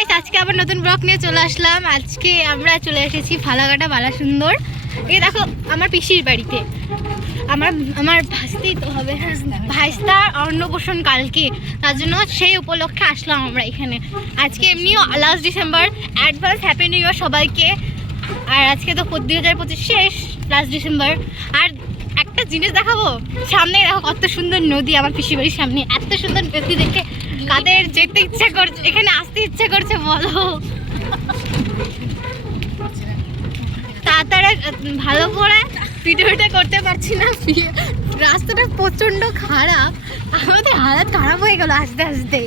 Guys, আজকে আবার নতুন ব্লগ নিয়ে চলে আসলাম। আজকে আমরা চলে এসেছি ফালাকাটা বালাসুন্দর। এই দেখো আমার পিসির বাড়িতে। আমার ভাস্তি তো হবে, ভাইস্তার অন্নপ্রাশন কালকে, তার জন্য সেই উপলক্ষে আসলাম আমরা এখানে। আজকে এমনিও last December, advance happy new year সবাইকে। আর আজকে তো 2025 শেষ, লাস্ট ডিসেম্বর। আর একটা জিনিস দেখাবো, সামনে দেখো কত সুন্দর নদী। আমার পিসির বাড়ির সামনে এত সুন্দর নদী দেখে কাদের যেতে ইচ্ছা করছে, এখানে আসতে ইচ্ছা করছে বলো। তাড়াতাড়ি ভালো করে ভিডিওটা করতে পারছি না, রাস্তাটা প্রচন্ড খারাপ। আমাদের হালাত খারাপ হয়ে গেল আস্তে আস্তে,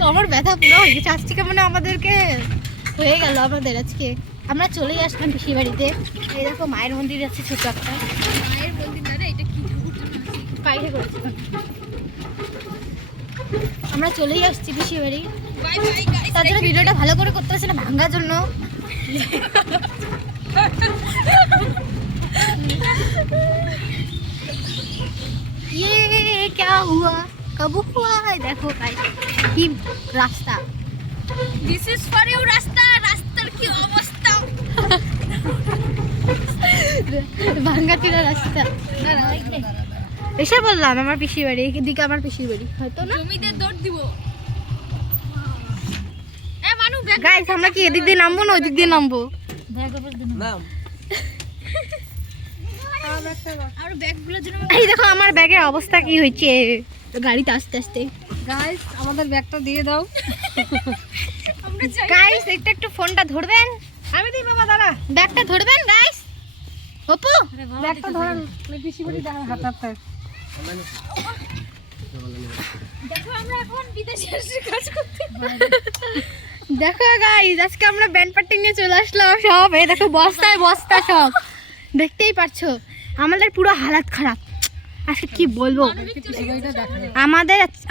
কোমর ব্যথা পুরো হয়ে গেছে। আজকে মানে আমাদেরকে হয়ে গেল আমাদের। আজকে আমরা চলেই আসলাম পিসির বাড়িতে। এই দেখো মায়ের মন্দির আছে ছোট একটা। মায়ের মন্দির না, এটা কি বাইরে করেছিলাম। আমরা চলেই আসছি পিসির বাড়ি। তার জন্য ভিডিওটা ভালো করে করতে পারছি না, ভাঙার জন্য। ये क्या हुआ कब हुआ है? देखो गाइस কি রাস্তা, দিস ইজ ফর ইউ রাস্তা। রাস্তার কি অবস্থা, ভাঙ্গাটিরা রাস্তা। এসে বললাম আমার পিসির বাড়ি, এদিকে আমার পিসির বাড়ি। হয়তো না জমিতে দৌড় দিব। গাইস আমরা কি এদিক দিয়ে নামবো না ওই দিক দিয়ে নামবো? এই দেখো আমার ব্যাগের অবস্থা কি হয়েছে গাড়িতে আসতে আসতে। গাইস আমাদের ব্যাগটা দিয়ে দাও। গাইস একটু ফোনটা ধরবেন? আমি দিই মামা, দাঁড়া। ব্যাগটা ধরবেন গাইস। অপু ব্যাগটা ধরেন, পিসি বাড়ি দেখা হাত হাতে। দেখো আমরা এখন বিদেশে এসে কাজ করতে। দেখো গাইস আজকে আমরা ব্যান্ড পার্টি নিয়ে চলে আসলাম সব। এই দেখো বস্তায় বস্তা সব, দেখতেই পারছো। আমাদের পুরো হালাত খারাপ আজকে, কি বলবো।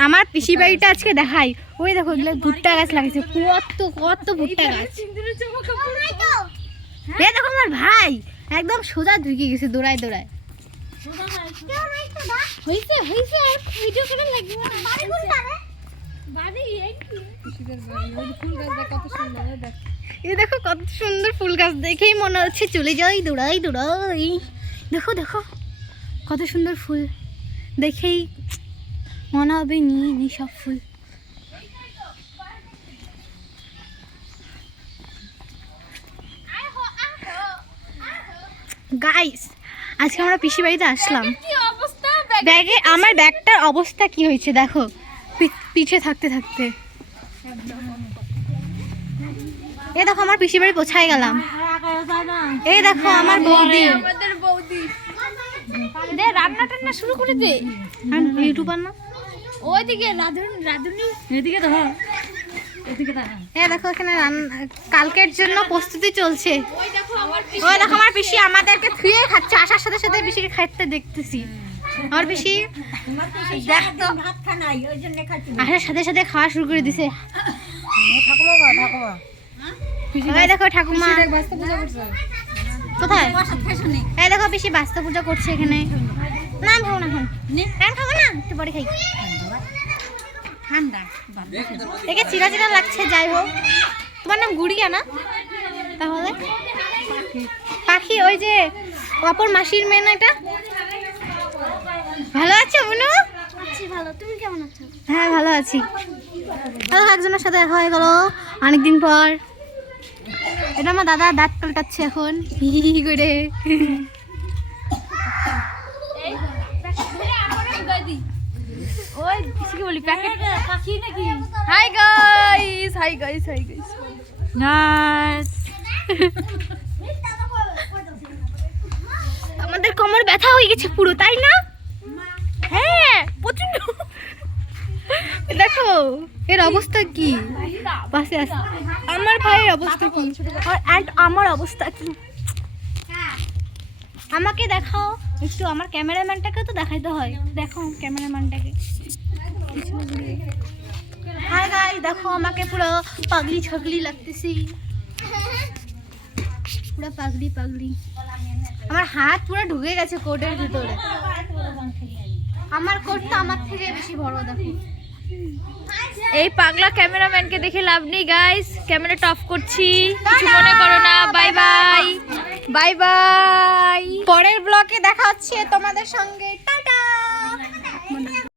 আমার পিসি বাড়িটা আজকে দেখাই। ওই দেখো ভুট্টা গাছ লাগিয়েছে, কত কত ভুট্টা গাছ। এই দেখো আমার ভাই একদম সোজা ঢুকে গেছে দৌড়ায় দৌড়ায়। হইছে হইছে আর ভিডিও করে লাগবে না। বাড়ি কোনটা রে? বাড়ি এই পিসিদের বাড়ি। ওই ফুল গাছটা কত সুন্দর, দেখ। এই দেখো কত সুন্দর ফুল গাছ, দেখেই মনে হচ্ছে চলে যাই দৌড়াই দৌড়াই। দেখো দেখো কত সুন্দর ফুল, দেখেই মনে হবে নিয়ে নি সব ফুল। গাইস আজকে আমরা পিসি বাড়িতে আসলাম। ব্যাগে আমার ব্যাগটার অবস্থা কি হয়েছে দেখো, পিছে থাকতে থাকতে। এই দেখো আমার পিসি বাড়ি পৌঁছায় গেলাম। এই দেখো আমার বৌদি, আমাদের বৌদি। দে রান্না টান্না শুরু করে দে। আমি ইউটিউবার না। ওইদিকে রাধুনি এদিকে ধর, এদিকে ধর। এই দেখো এখানে কালকের জন্য প্রস্তুতি চলছে। ওই দেখো আমার পিসি আমাদেরকে থুয়ে খাচ্ছে, আসার সাথে সাথে পিসিকে খাইতে দেখতেছি। আমার পিসি দেখ তো ভাত খানাই, ওই জন্য খাচ্ছি। আসার সাথে সাথে খাওয়া শুরু করে দিছে। ঠাকুমা ঠাকুমা এই দেখো ঠাকুমা বাস্তা পূজা করছে কোথায়? এই দেখো পিসি বাস্তা পূজা করছে এখানে। না খাবো না, এখন খাবো না, একটু পরে খাই। ঠান্ডা দেখে চিরা চিরা লাগছে। যাই হোক, তোমার নাম গুড়িয়া না? তাহলে পাখি, ওই যে অপর মাসির মেয়ে না এটা? ভালো আছো বুনু? ভালো, তুমি কেমন আছো? হ্যাঁ ভালো আছি। একজনের সাথে দেখা হয়ে গেল অনেকদিন পর। এটা আমার দাদা দাঁত পাল্টাচ্ছে এখন হি করে। ওই কিসকে বলি প্যাকেট পাখি নাকি? Hi guys hi guys hi guys nice. আমাদের কোমর ব্যথা হয়ে গেছে পুরো, তাই না? হ্যাঁ প্রচন্ড। দেখো এর অবস্থা কি, পাশে আছে আমার ভাইয়ের অবস্থা কি, আর আমার অবস্থা কি। আমাকে দেখাও একটু, আমার ক্যামেরাম্যানটাকে তো দেখাইতে হয়। দেখো ক্যামেরাম্যানটাকে। হাই গাইস দেখো আমাকে পুরো পাগলি ছাগলি লাগতেছি, পুরো পাগলি পাগলি। আমার হাত পুরো ঢুকে গেছে কোটের ভিতরে। আমার কোটটা আমার থেকে বেশি বড় দেখো। এই পাগলা ক্যামেরাম্যানকে দেখে লাভ নেই গাইস, ক্যামেরাটা অফ করছি, কিছু মনে করো না। Bye bye, bye bye. পরের ব্লগে দেখা হচ্ছে তোমাদের সঙ্গে, টাটা।